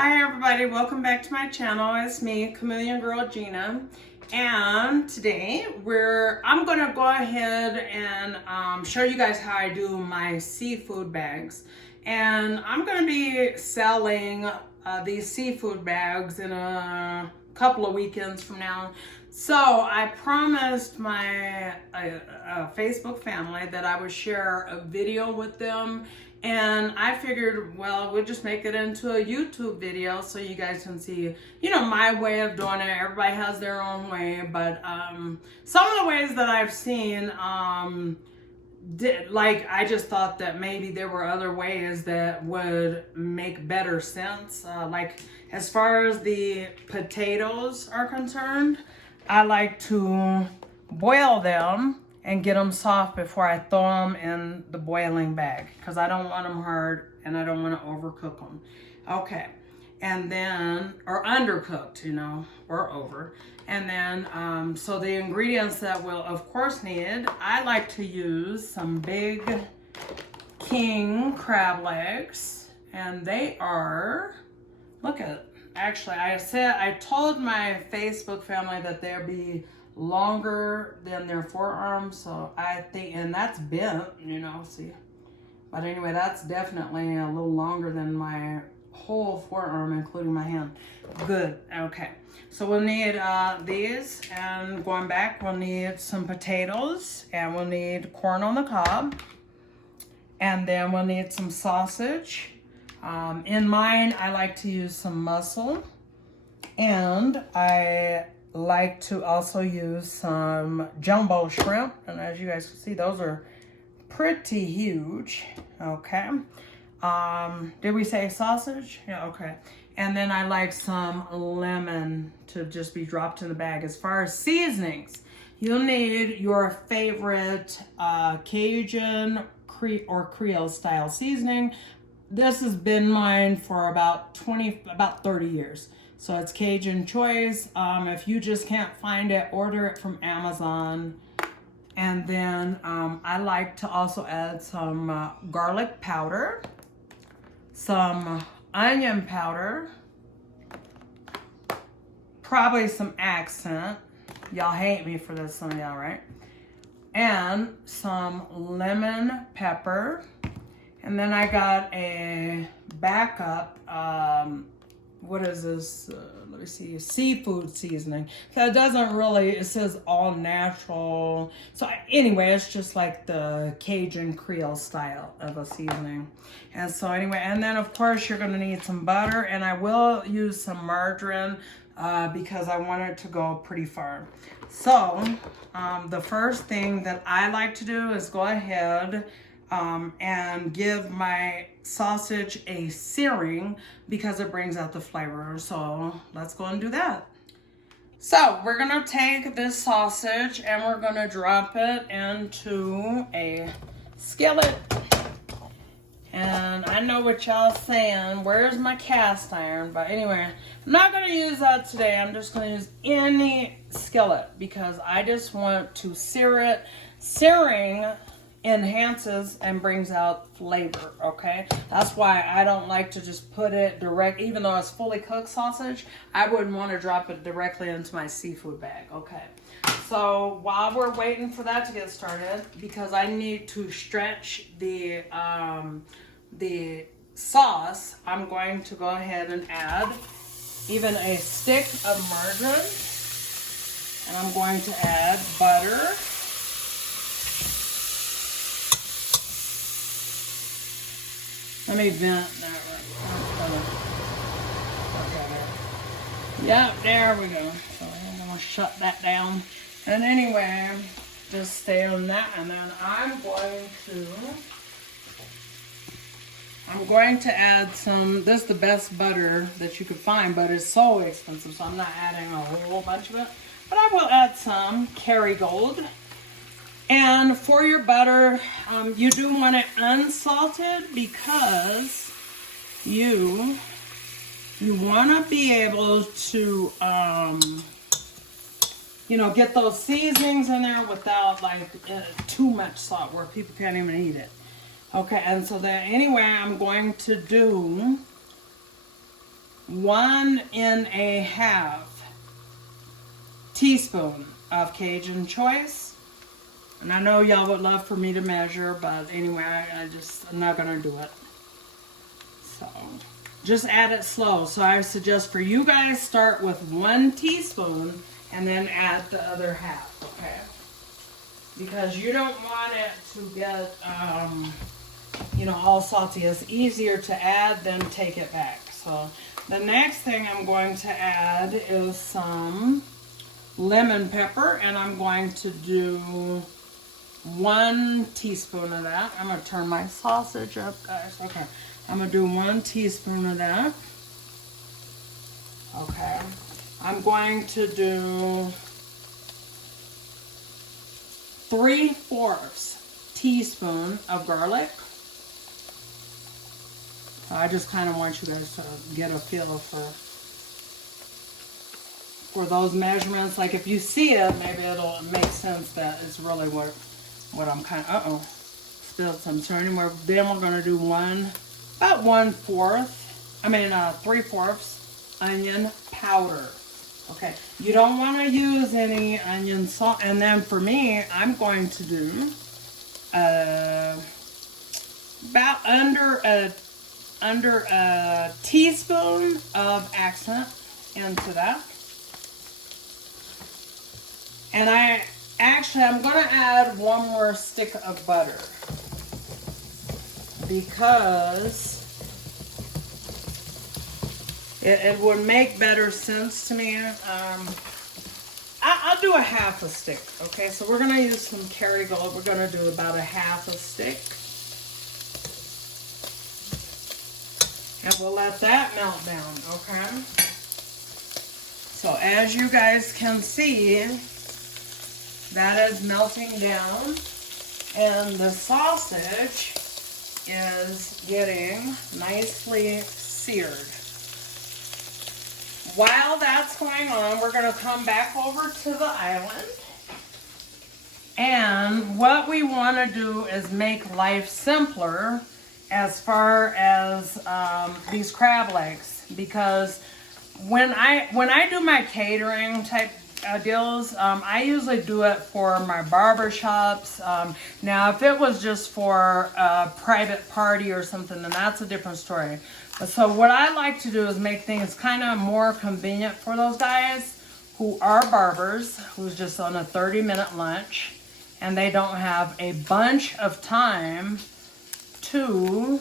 Hi everybody, welcome back to my channel. It's me, Chameleon Girl Gina, and today I'm gonna go ahead and show you guys how I do my seafood bags. And I'm gonna be selling these seafood bags in a couple of weekends from now. So I promised my Facebook family that I would share a video with them, and I figured, well, we'll just make it into a YouTube video so you guys can see, my way of doing it. Everybody has their own way, but some of the ways that I've seen, I just thought that maybe there were other ways that would make better sense. Like as far as the potatoes are concerned, I like to boil them and get them soft before I throw them in the boiling bag, because I don't want them hard and I don't want to overcook them. Okay, and then, or undercooked, or over. And then, so the ingredients that we'll of course need, I like to use some big king crab legs, and they are, look at, actually I told my Facebook family that they'll be longer than their forearm, so I think, and that's bent, see. But anyway, that's definitely a little longer than my whole forearm, including my hand. Good, okay. So we'll need these, and going back, we'll need some potatoes, and we'll need corn on the cob, and then we'll need some sausage. In mine, I like to use some mussel, and I like to also use some jumbo shrimp, and as you guys can see, those are pretty huge. Okay, did we say sausage? Yeah, okay. And then I like some lemon to just be dropped in the bag. As far as seasonings, you'll need your favorite Cajun or Creole style seasoning. This has been mine for about 30 years. So it's Cajun choice. If you just can't find it, order it from Amazon. And then I like to also add some garlic powder, some onion powder, probably some accent. Y'all hate me for this, some of y'all, right? And some lemon pepper. And then I got a backup, what is this? Let me see, seafood seasoning. So it doesn't really, it says all natural. So anyway, it's just like the Cajun Creole style of a seasoning. And so anyway, and then of course you're gonna need some butter, and I will use some margarine because I want it to go pretty far. So the first thing that I like to do is go ahead and give my sausage a searing, because it brings out the flavor. So let's go and do that. So we're gonna take this sausage and we're gonna drop it into a skillet. And I know what y'all saying, where's my cast iron? But anyway, I'm not gonna use that today. I'm just gonna use any skillet because I just want to sear it. Searing enhances and brings out flavor, okay? That's why I don't like to just put it direct, even though it's fully cooked sausage, I wouldn't want to drop it directly into my seafood bag, okay? So while we're waiting for that to get started, because I need to stretch the sauce, I'm going to go ahead and add even a stick of margarine, and I'm going to add butter. Let me vent that right. Yep, there we go. So I'm gonna shut that down. And anyway, just stay on that, and then I'm going to add some, this is the best butter that you could find, but it's so expensive, so I'm not adding a whole bunch of it. But I will add some Kerrygold. And for your butter, you do want it unsalted because you want to be able to, get those seasonings in there without too much salt where people can't even eat it. Okay, and so then anyway, I'm going to do 1½ teaspoon of Cajun choice. And I know y'all would love for me to measure, but anyway, I'm not gonna do it. So just add it slow. So I suggest for you guys start with 1 teaspoon and then add the other half, okay? Because you don't want it to get, you know, all salty. It's easier to add than take it back. So the next thing I'm going to add is some lemon pepper, and I'm going to do 1 teaspoon of that. I'm going to turn my sausage up, guys. Okay. I'm going to do 1 teaspoon of that. Okay. I'm going to do 3/4 teaspoon of garlic. I just kind of want you guys to get a feel for those measurements. Like if you see it, maybe it'll make sense that it's really what I'm kind of, spilled some. So anyway, then we're going to do about 3/4 onion powder. Okay, you don't want to use any onion salt. And then for me, I'm going to do about under a teaspoon of accent into that. And I'm going to add 1 more stick of butter because it would make better sense to me. I'll do a 1/2 stick, okay? So we're going to use some Kerrygold. We're going to do about a 1/2 stick. And we'll let that melt down, okay? So as you guys can see, that is melting down, and the sausage is getting nicely seared. While that's going on, we're going to come back over to the island. And what we want to do is make life simpler as far as these crab legs, because when I do my catering type deals, I usually do it for my barber shops. Now if it was just for a private party or something, then that's a different story. But so what I like to do is make things kind of more convenient for those guys who are barbers, who's just on a 30-minute lunch, and they don't have a bunch of time to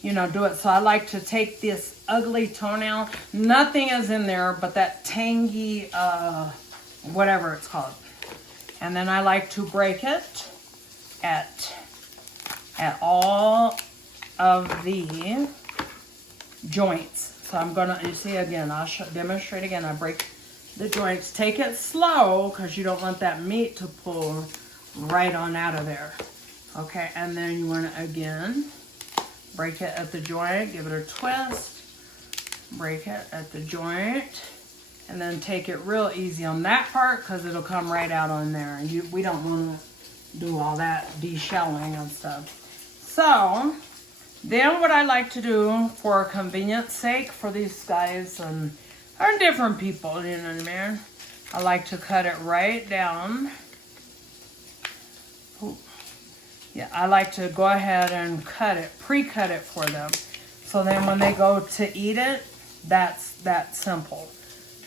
you know, do it. So I like to take this ugly toenail. Nothing is in there but that tangy, whatever it's called. And then I like to break it at all of the joints. So I'm gonna, you see again, I'll demonstrate again. I break the joints. Take it slow because you don't want that meat to pull right on out of there. Okay, and then you want to again break it at the joint, give it a twist, break it at the joint, and then take it real easy on that part because it'll come right out on there. And we don't want to do all that deshelling and stuff. So then what I like to do for convenience sake for these guys and different people, you know what I mean? I like to cut it right down. Ooh. Yeah, I like to go ahead and pre-cut it for them. So then when they go to eat it, that's that simple.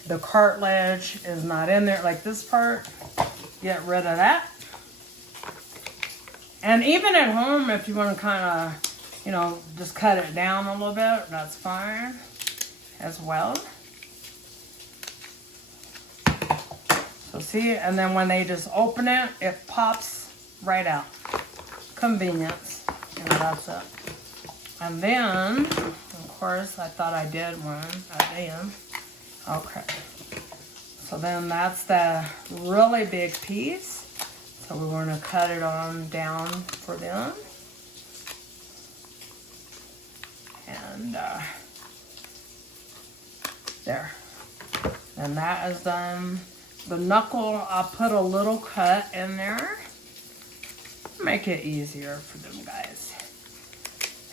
The cartilage is not in there, like this part. Get rid of that. And even at home, if you want to kind of, you know, just cut it down a little bit, that's fine as well. So see, and then when they just open it, it pops right out. Convenience, you know, that's it. And then, of course, I thought I did one at the end. Okay. So then that's the really big piece. So we want to cut it on down for them. And there. And that is done. The knuckle, I'll put a little cut in there. Make it easier for them guys.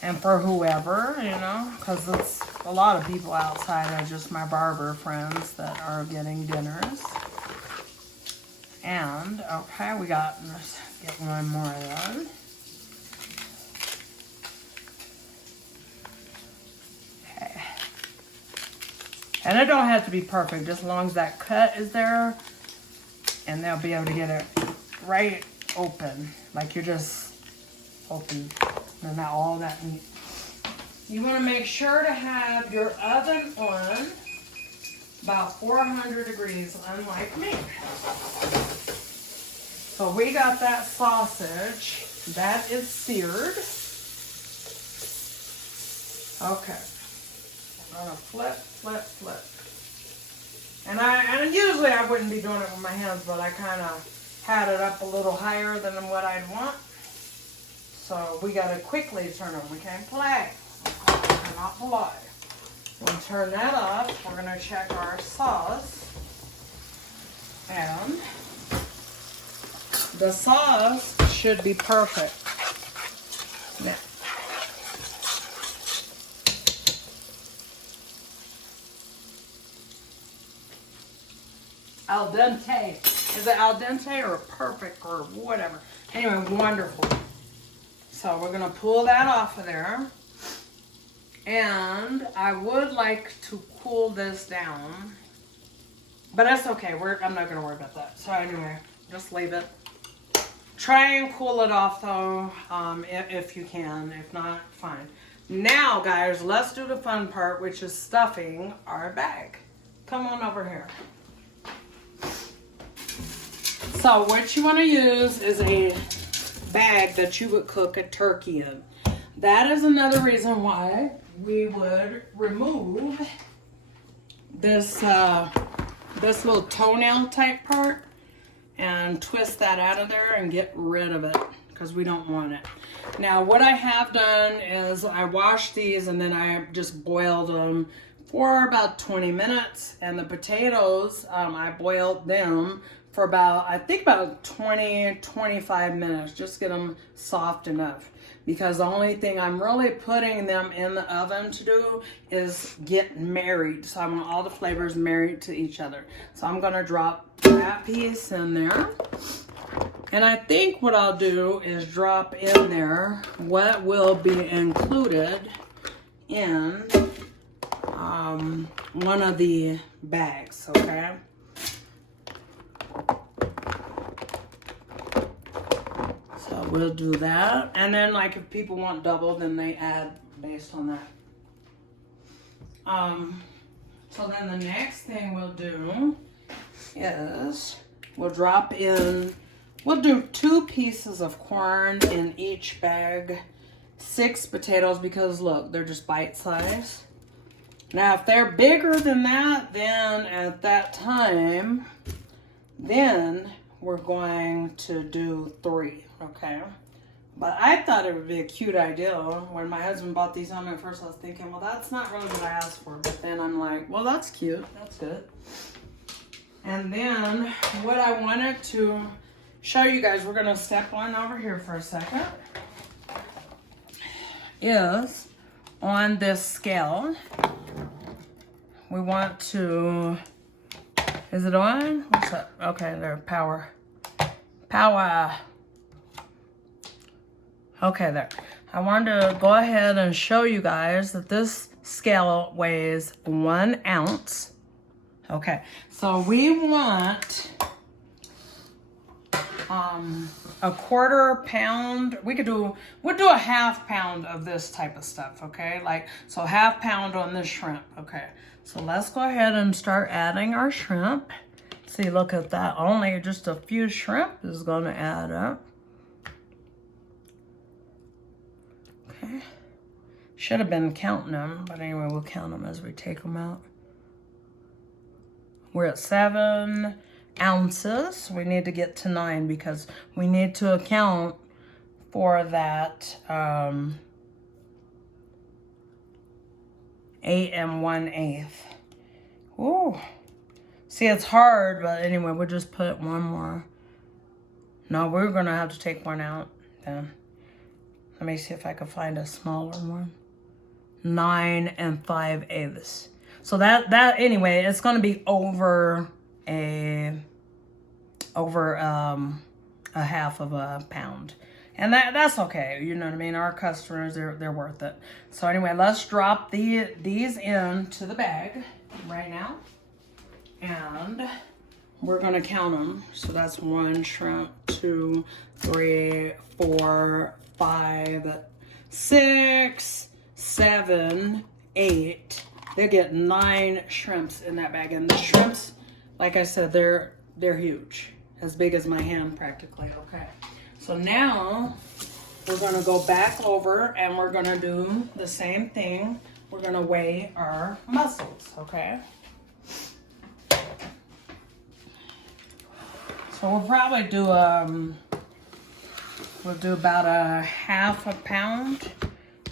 And for whoever, you know, because it's a lot of people outside of just my barber friends that are getting dinners. And, okay, let's get one more of those. Okay. And it don't have to be perfect, just as long as that cut is there, and they'll be able to get it right open, like you're just open, and not all that neat. You want to make sure to have your oven on about 400 degrees, unlike me. So we got that sausage. That is seared. Okay. I'm gonna flip, flip, flip. And usually I wouldn't be doing it with my hands, but I kind of had it up a little higher than what I'd want. So we gotta quickly turn it. We can't play. We cannot play. We'll turn that off. We're gonna check our sauce. And the sauce should be perfect. Now, al dente. Is it al dente or perfect or whatever? Anyway, wonderful. So we're gonna pull that off of there. And I would like to cool this down, but that's okay. I'm not gonna worry about that. So anyway, just leave it. Try and cool it off though, if you can. If not, fine. Now, guys, let's do the fun part, which is stuffing our bag. Come on over here. So what you want to use is a bag that you would cook a turkey in. That is another reason why we would remove this this little toenail type part and twist that out of there and get rid of it because we don't want it. Now what I have done is I washed these and then I just boiled them for about 20 minutes, and the potatoes, I boiled them for I think about 20-25 minutes, just get them soft enough, because the only thing I'm really putting them in the oven to do is get married. So I want all the flavors married to each other. So I'm gonna drop that piece in there. And I think what I'll do is drop in there what will be included in one of the bags, okay? So we'll do that. And then like if people want double, then they add based on that. So then the next thing we'll do is we'll drop in, we'll do 2 pieces of corn in each bag, 6 potatoes, because look, they're just bite size. Now if they're bigger than that, then at that time, then we're going to do 3, okay? But I thought it would be a cute idea. When my husband bought these home at first, I was thinking, well, that's not really what I asked for. But then I'm like, well, that's cute. That's good. And then what I wanted to show you guys, we're going to step on over here for a second, is on this scale, we want to, is it on? What's that? Okay, there, power. Power. Okay, there. I wanted to go ahead and show you guys that this scale weighs 1 ounce. Okay, so we want a 1/4 pound. We'll do a 1/2 pound of this type of stuff, okay? Like, so 1/2 pound on this shrimp, okay? So let's go ahead and start adding our shrimp. See, look at that. Only just a few shrimp is gonna add up. Okay. Should have been counting them, but anyway, we'll count them as we take them out. We're at 7 ounces. We need to get to 9 because we need to account for that 8 1/8. Ooh. See, it's hard, but anyway, we'll just put 1 more. No, we're gonna have to take 1 out then. Let me see if I can find a smaller one. 9 5/8. So that anyway, it's gonna be over a half of a pound. And that's okay, you know what I mean? Our customers, they're worth it. So anyway, let's drop these into the bag right now. And we're gonna count them. So that's 1 shrimp, 2, 3, 4, 5, 6, 7, 8. They get 9 shrimps in that bag. And the shrimps, like I said, they're huge. As big as my hand practically, okay. So now we're gonna go back over and we're gonna do the same thing. We're gonna weigh our mussels, okay? So we'll probably do we'll do about a half a pound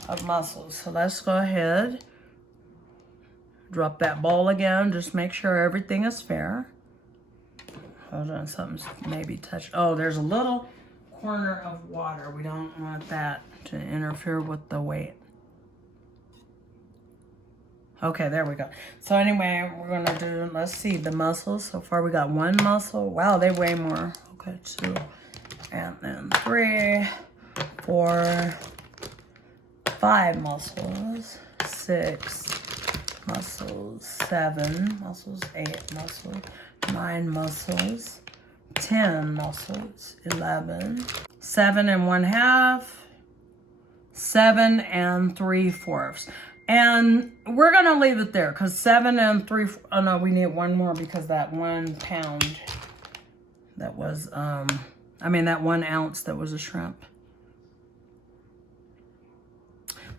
of mussels. So let's go ahead, drop that bowl again, just make sure everything is fair. Hold on, something's maybe touched. Oh, there's a little corner of water. We don't want that to interfere with the weight. Okay, there we go. So anyway, we're gonna do, let's see, the mussels. So far we got 1 mussel. Wow, they weigh more. Okay, 2, and then 3, 4, 5 mussels, 6 mussels, 7 mussels, 8 mussels, 9 mussels, 10 mussels, 11, 7 1/2, 7 3/4. And we're gonna leave it there because 7 3/4. Oh no, we need 1 more because that 1 pound that was, that 1 ounce that was a shrimp.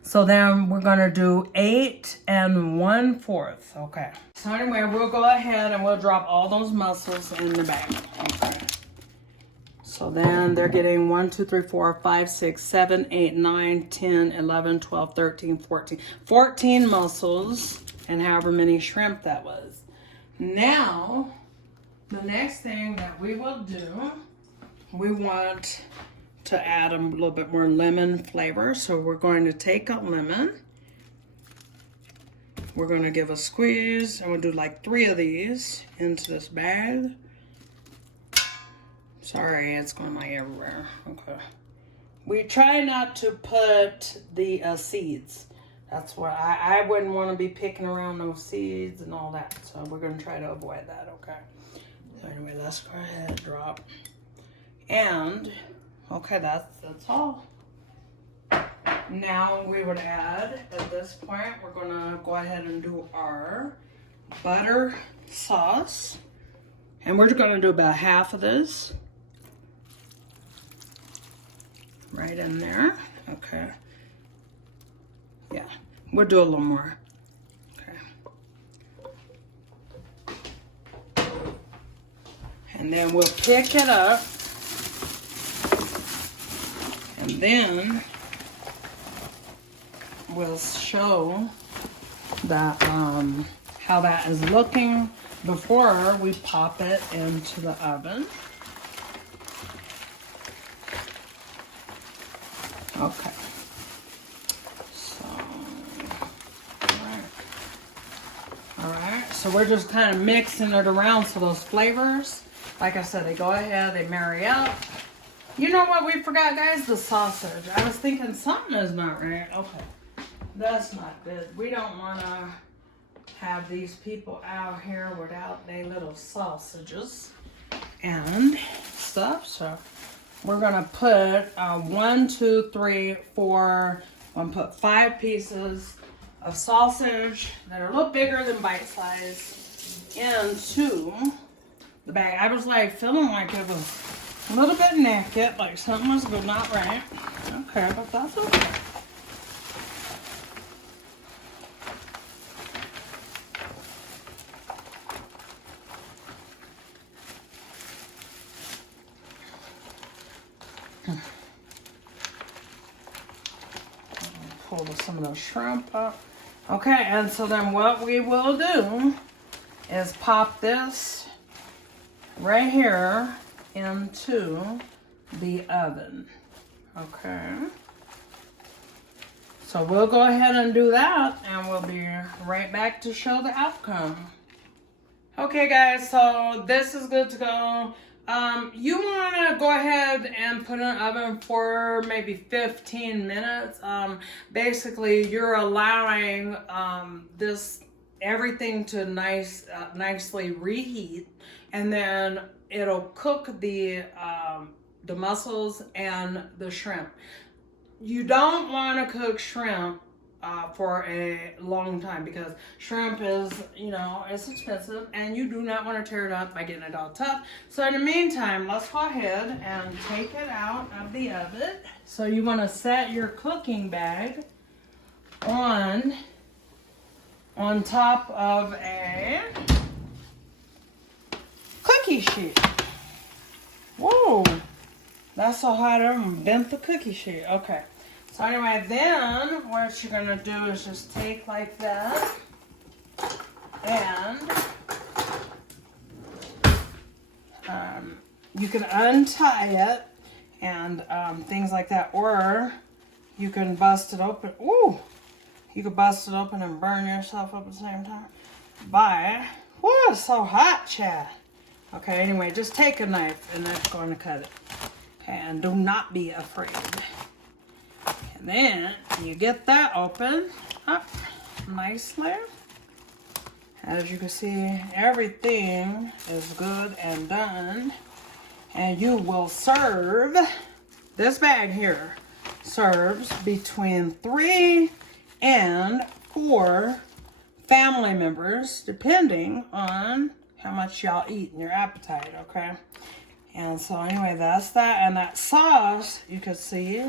So then we're gonna do 8 1/4. Okay. So anyway, we'll go ahead and we'll drop all those mussels in the bag. Okay. So then they're getting 1, 2, 3, 4, 5, 6, 7, 8, 9, 10, 11, 12, 13, 14. 14 mussels and however many shrimp that was. Now, the next thing that we will do, we want to add a little bit more lemon flavor. So we're going to take a lemon. We're going to give a squeeze and we'll do like 3 of these into this bag. Sorry, it's going like everywhere. Okay. We try not to put the seeds. That's what I wouldn't want to be picking around those seeds and all that. So we're going to try to avoid that, okay? So anyway, let's go ahead and drop. And, okay, that's all. Now we would add, at this point, we're going to go ahead and do our butter sauce. And we're going to do about half of this. Right in there. Okay. Yeah, we'll do a little more. Okay. And then we'll pick it up. And then we'll show that how that is looking before we pop it into the oven. Okay. So, all right. So we're just kind of mixing it around so those flavors, like I said, they go ahead, they marry up. You know what we forgot, guys? The sausage. I was thinking something is not right. Okay. That's not good. We don't want to have these people out here without their little sausages and stuff. So we're going to put 1, 2, 3, 4, I'm going to put 5 pieces of sausage that are a little bigger than bite size into the bag. I was like feeling like it was a little bit naked, like something was not right. Okay, but that's okay. Pull some of those shrimp up. Okay, and so then what we will do is pop this right here into the oven. Okay. So we'll go ahead and do that, and we'll be right back to show the outcome. Okay guys, so this is good to go. You want to go ahead and put it in the oven for maybe 15 minutes. Basically, you're allowing everything to nicely reheat, and then it'll cook the mussels and the shrimp. You don't want to cook shrimp for a long time, because shrimp is, it's expensive, and you do not want to tear it up by getting it all tough. So in the meantime, let's go ahead and take it out of the oven. So you want to set your cooking bag on top of a cookie sheet. Whoa, that's so hot I bent the cookie sheet. Okay. So anyway, then what you're gonna do is just take like that, and you can untie it and things like that, or you can bust it open. Ooh, you could bust it open and burn yourself up at the same time. Whoa, it's so hot, Chad. Okay, anyway, just take a knife and that's going to cut it. Okay, and do not be afraid. And then you get that open up nicely. As you can see, everything is good and done. And you will serve, this bag here serves between 3 and 4 family members, depending on how much y'all eat in your appetite, okay? And so anyway, that's that. And that sauce, you can see,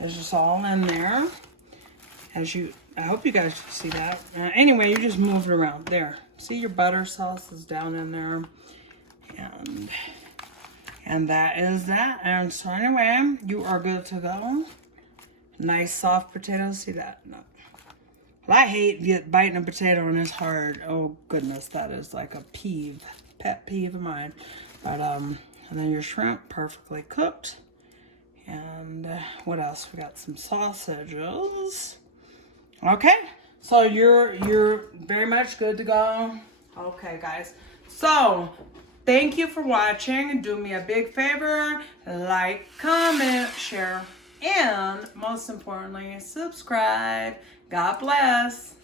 is just all in there. I hope you guys can see that. Anyway, you just move it around. There. See, your butter sauce is down in there. And that is that. And so anyway, you are good to go. Nice soft potatoes. See that? No. Well, I hate biting a potato and it's hard. Oh goodness, that is like a pet peeve of mine. But and then your shrimp, perfectly cooked. And what else? We got some sausages. Okay, so you're very much good to go. Okay, guys. So thank you for watching. Do me a big favor: like, comment, share, and most importantly, subscribe. God bless.